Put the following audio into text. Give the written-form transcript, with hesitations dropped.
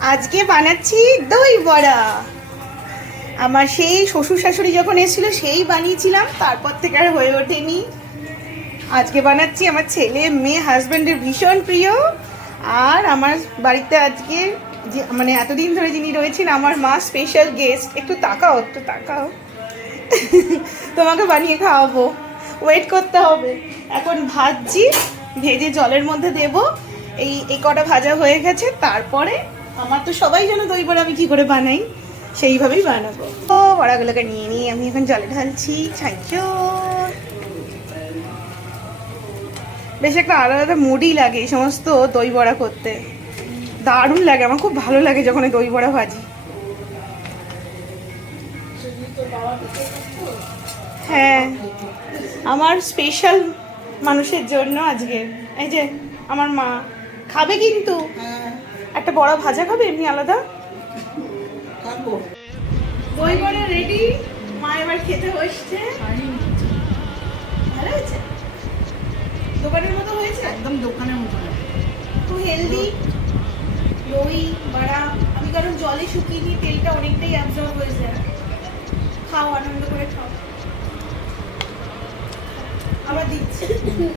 আজকে বানাচ্ছি দই বড়া। আমার সেই শ্বশুর শাশুড়ি যখন এসেছিল সেই বানিয়েছিলাম, তারপর থেকে আর হয়ে ওঠেনি। আজকে বানাচ্ছি আমার ছেলে মেয়ে হাজব্যান্ডের ভীষণ প্রিয়। আর আমার বাড়িতে আজকে যে মানে এতদিন ধরে যিনি রয়েছেন আমার মা স্পেশাল গেস্ট। একটু তাকাও, একটু তাকাও। তোমাকে বানিয়ে খাওয়াবো, ওয়েট করতে হবে। এখন ভাজছি, ভেজে জলের মধ্যে দেব। এই কটা ভাজা হয়ে গেছে, তারপরে আমার তো সবাই যেন দই বড়া আমি কি করে বানাই সেইভাবেই বানাবো। ও বড়াগুলোকে নিয়ে আমি এখন জলে ঢালছি। ছাইচো বেশ একটা আলাদা মুডই লাগে এই সমস্ত দই বড়া করতে, দারুণ লাগে। আমার খুব ভালো লাগে যখন এই দই বড়া ভাজি। হ্যাঁ, আমার স্পেশাল মানুষের জন্য আজকে। এই যে আমার মা খাবে, কিন্তু একটা বড় ভাজা খাবে, এমনি আলাদা। দই বড়া রেডি, মা এবার খেতে বসছে। ভালো হয়েছে, দোকানের মতো হয়েছে, একদম দোকানের মতো না। খুব হেলদি দই বড়া। আমি কারণ জলে শুকিয়ে দিই, তেলটা অনেকটাই অ্যাবজর্ব হয়ে যায়। খাও, আনন্দ করে খাও। আবার দিচ্ছি।